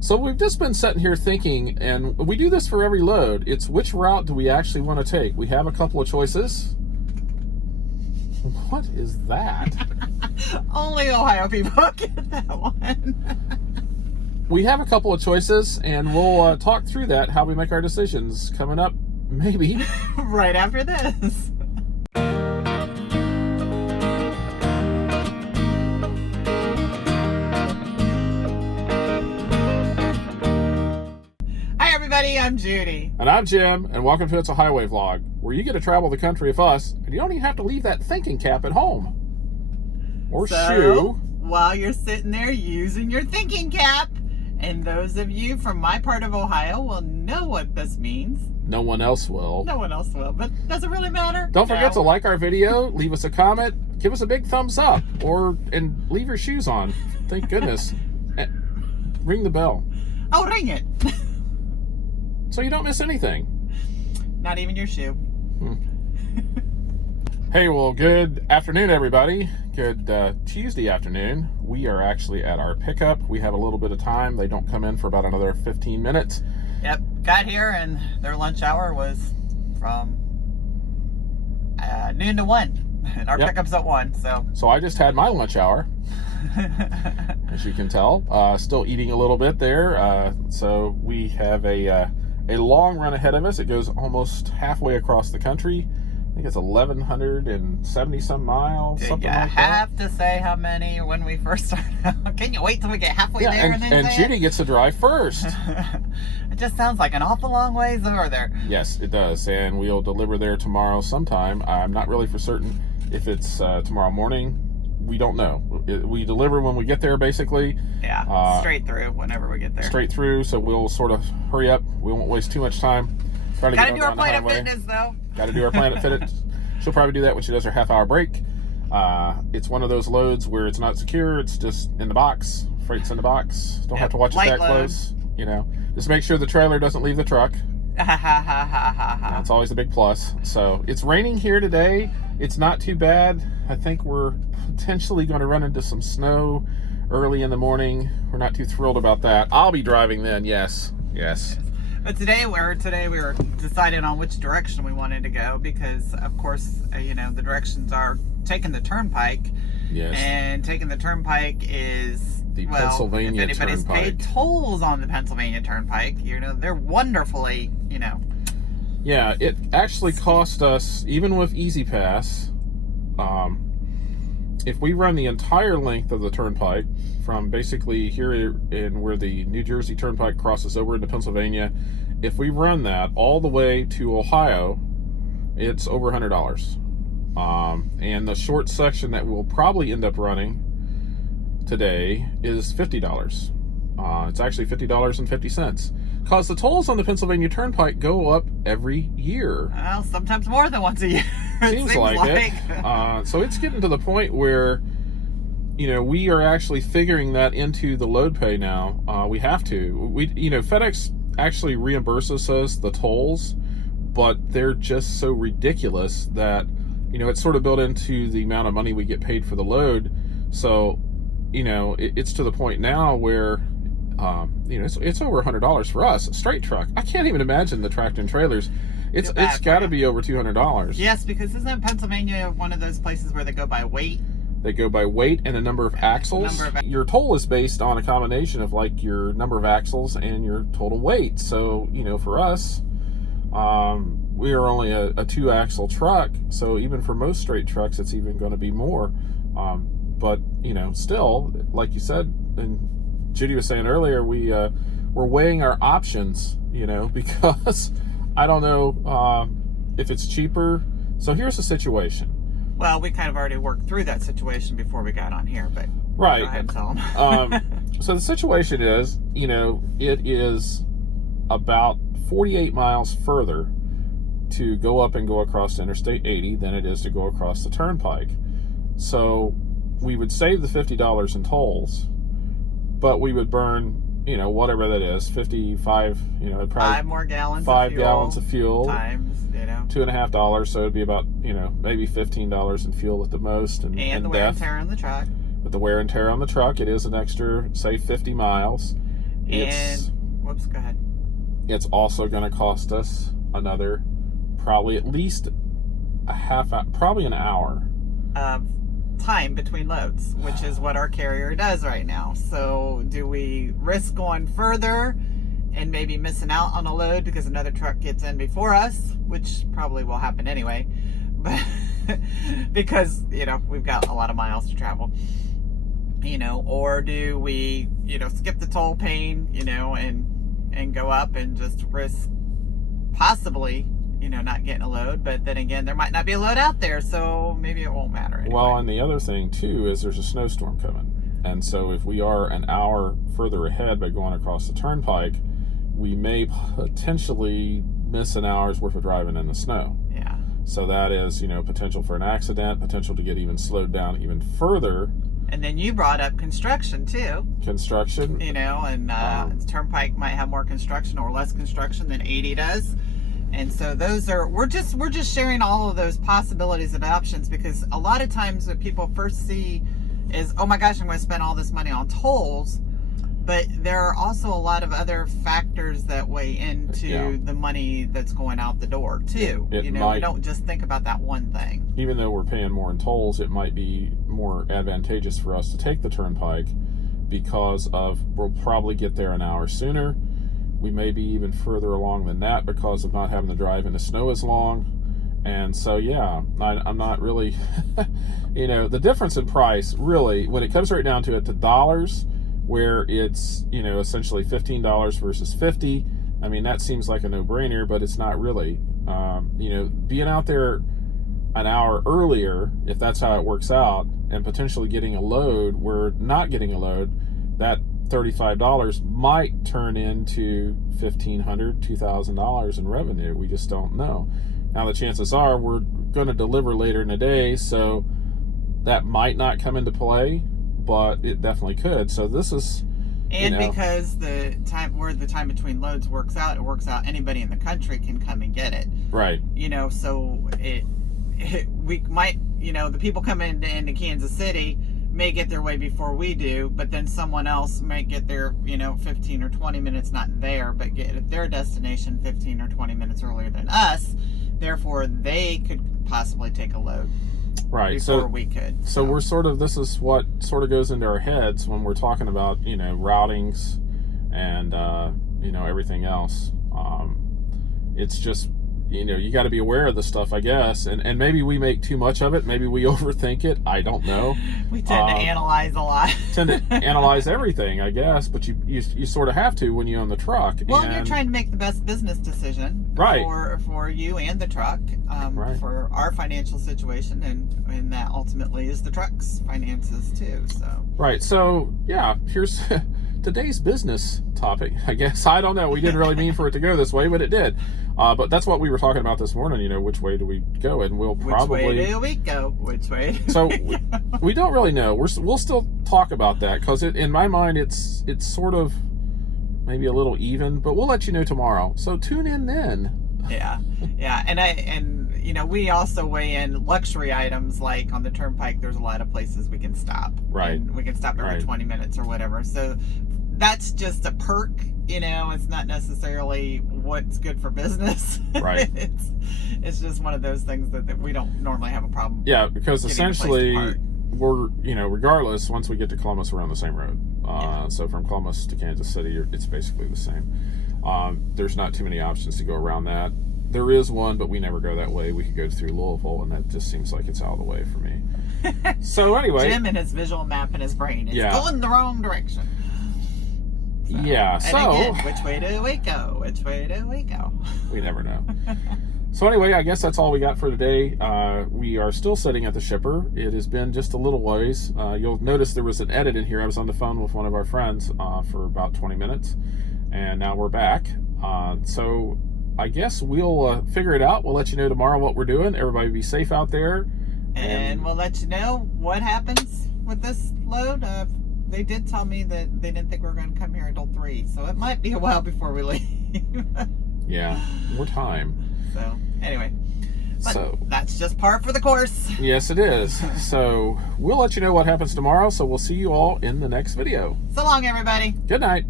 So we've just been sitting here thinking, and we do this for every load. It's which route do we actually want to take? We have a couple of choices. What is that? Only Ohio people get that one. We have a couple of choices, and we'll talk through that, how we make our decisions, coming up, maybe. Right after this. Hi everybody, I'm Judy. And I'm Jim, and welcome to It's a Highway Vlog, where you get to travel the country with us, and you don't even have to leave that thinking cap at home. Or shoe. While you're sitting there using your thinking cap, and those of you from my part of Ohio will know what this means. No one else will. No one else will, but does it really matter? Don't forget to like our video, leave us a comment, give us a big thumbs up, and leave your shoes on. Thank goodness. Ring the bell. Oh, ring it. So you don't miss anything. Not even your shoe. Hey, well, good afternoon, everybody. Good Tuesday afternoon. We are actually at our pickup. We have a little bit of time. They don't come in for about another 15 minutes. Yep, got here and their lunch hour was from noon to 1. And our pickup's at 1, so. So I just had my lunch hour, as you can tell. Still eating a little bit there. So we have a long run ahead of us. It goes almost halfway across the country. I think it's 1,170 some miles, something like that. You have to say how many when we first start out. Can you wait till we get halfway there and then and say Judy it? gets to drive first. It just sounds like an awful long ways over there. Yes, it does, and we'll deliver there tomorrow sometime. I'm not really for certain if it's tomorrow morning. We don't know. We deliver when we get there, basically. Yeah, straight through whenever we get there. Straight through, so we'll sort of hurry up. We won't waste too much time. Gotta do our Planet Fitness, though. Gotta do our Planet Fitness. She'll probably do that when she does her half-hour break. It's one of those loads where it's not secure. It's just in the box. Freight's in the box. Don't have to watch it that close. You know, just make sure the trailer doesn't leave the truck. That's always a big plus. So it's raining here today. It's not too bad. I think we're potentially going to run into some snow early in the morning. We're not too thrilled about that. I'll be driving then. Yes. But today we were deciding on which direction we wanted to go because, of course, the directions are taking the turnpike. Yes. And taking the turnpike is the Pennsylvania if anybody's Turnpike. paid tolls on the Pennsylvania Turnpike, they're wonderfully, Yeah, it actually cost us, even with Easy Pass, if we run the entire length of the turnpike from basically here in where the New Jersey Turnpike crosses over into Pennsylvania, if we run that all the way to Ohio, it's over $100. And the short section that we'll probably end up running today is $50. It's actually $50.50. Because the tolls on the Pennsylvania Turnpike go up every year. Well, sometimes more than once a year. Seems like it. So it's getting to the point where, we are actually figuring that into the load pay now. We have to. FedEx actually reimburses us the tolls, but they're just so ridiculous that, it's sort of built into the amount of money we get paid for the load. So, it's to the point now where, it's over $100 for us. A straight truck. I can't even imagine the tractor and trailers. It's got to be over $200. Yes, because isn't Pennsylvania one of those places where they go by weight? They go by weight and a number of axles. Your toll is based on a combination of like your number of axles and your total weight. So, for us, we are only a 2-axle truck. So even for most straight trucks, it's even going to be more. But, still, like you said, and Judy was saying earlier, we're weighing our options, because I don't know if it's cheaper. So here's the situation. Well, we kind of already worked through that situation before we got on here, but right. Go ahead and tell them. So the situation is, it is about 48 miles further to go up and go across Interstate 80 than it is to go across the turnpike. So we would save the $50 in tolls, but we would burn, whatever that is, 55, probably 5 more gallons 5 gallons of fuel times, $2.50, so it'd be about, maybe $15 in fuel at the most. And the wear and tear on the truck. With the wear and tear on the truck, it is an extra, say, 50 miles. And whoops, go ahead. It's also going to cost us another, probably at least probably an hour time between loads, which is what our carrier does right now. So do we risk going further and maybe missing out on a load because another truck gets in before us, which probably will happen anyway, but because, you know, we've got a lot of miles to travel, you know, or do we, you know, skip the toll pain, you know, and go up and just risk possibly, you know, not getting a load. But then again, there might not be a load out there, so maybe it won't matter anyway. Well, and the other thing too is there's a snowstorm coming, and so if we are an hour further ahead by going across the turnpike, we may potentially miss an hour's worth of driving in the snow. Yeah. So that is, you know, potential for an accident, potential to get even slowed down even further. And then you brought up construction too. Construction. You know, and turnpike might have more construction or less construction than 80 does. And so those are, we're just sharing all of those possibilities and options, because a lot of times what people first see is, oh my gosh, I'm going to spend all this money on tolls. But there are also a lot of other factors that weigh into the money that's going out the door too. You know, we don't just think about that one thing. Even though we're paying more in tolls, it might be more advantageous for us to take the turnpike because we'll probably get there an hour sooner. We may be even further along than that because of not having to drive in the snow as long. And so, yeah, I'm not really, you know, the difference in price, really, when it comes right down to it, to dollars, where it's, you know, essentially $15 versus $50. I mean, that seems like a no-brainer, but it's not really. You know, being out there an hour earlier, if that's how it works out, and potentially getting a load, we're not getting a load, that $35 might turn into $1,500, $2,000 in revenue. We just don't know. Now, the chances are we're going to deliver later in the day, so that might not come into play, but it definitely could. So this is, and you know, because the time between loads works out, anybody in the country can come and get it. Right. You know, so we might, you know, the people coming into Kansas City may get their way before we do, but then someone else might get there, you know, 15 or 20 minutes, not there, but get at their destination 15 or 20 minutes earlier than us. Therefore, they could possibly take a load. Right. Before we could. So we're this is what sort of goes into our heads when we're talking about, you know, routings and, you know, everything else. It's just, you know, you got to be aware of the stuff, I guess. And maybe we make too much of it. Maybe we overthink it. I don't know. We tend to analyze a lot. Tend to analyze everything, I guess. But you sort of have to when you own the truck. Well, and you're trying to make the best business decision. Right. For you and the truck. Right. For our financial situation. And that ultimately is the truck's finances too. So. Right. So, yeah, here's today's business topic, I guess. I don't know. We didn't really mean for it to go this way, but it did. But that's what we were talking about this morning, you know, which way do we go? And we'll probably... Which way do we go? Which way? So we don't really know. We'll still talk about that because in my mind, it's sort of maybe a little even, but we'll let you know tomorrow. So tune in then. Yeah. Yeah. And you know, we also weigh in luxury items, like on the turnpike, there's a lot of places we can stop. Right. And we can stop every 20 minutes or whatever. So that's just a perk, you know, it's not necessarily what's good for business. Right. It's just one of those things that we don't normally have a problem. Yeah, because essentially we're, you know, regardless, once we get to Columbus, we're on the same road. So from Columbus to Kansas City, it's basically the same. There's not too many options to go around that. There is one, but we never go that way. We could go through Louisville, and that just seems like it's out of the way for me. So anyway, Jim and his visual map in his brain is going the wrong direction. So, yeah. So again, which way do we go? Which way do we go? We never know. So anyway, I guess that's all we got for today. We are still sitting at the shipper. It has been just a little ways. You'll notice there was an edit in here. I was on the phone with one of our friends for about 20 minutes, and now we're back. So I guess we'll figure it out. We'll let you know tomorrow what we're doing. Everybody be safe out there. And we'll let you know what happens with this load. They did tell me that they didn't think we were going to come here until 3, so it might be a while before we leave. Yeah, more time. So, anyway. But that's just par for the course. Yes, it is. So, we'll let you know what happens tomorrow, so we'll see you all in the next video. So long, everybody. Good night.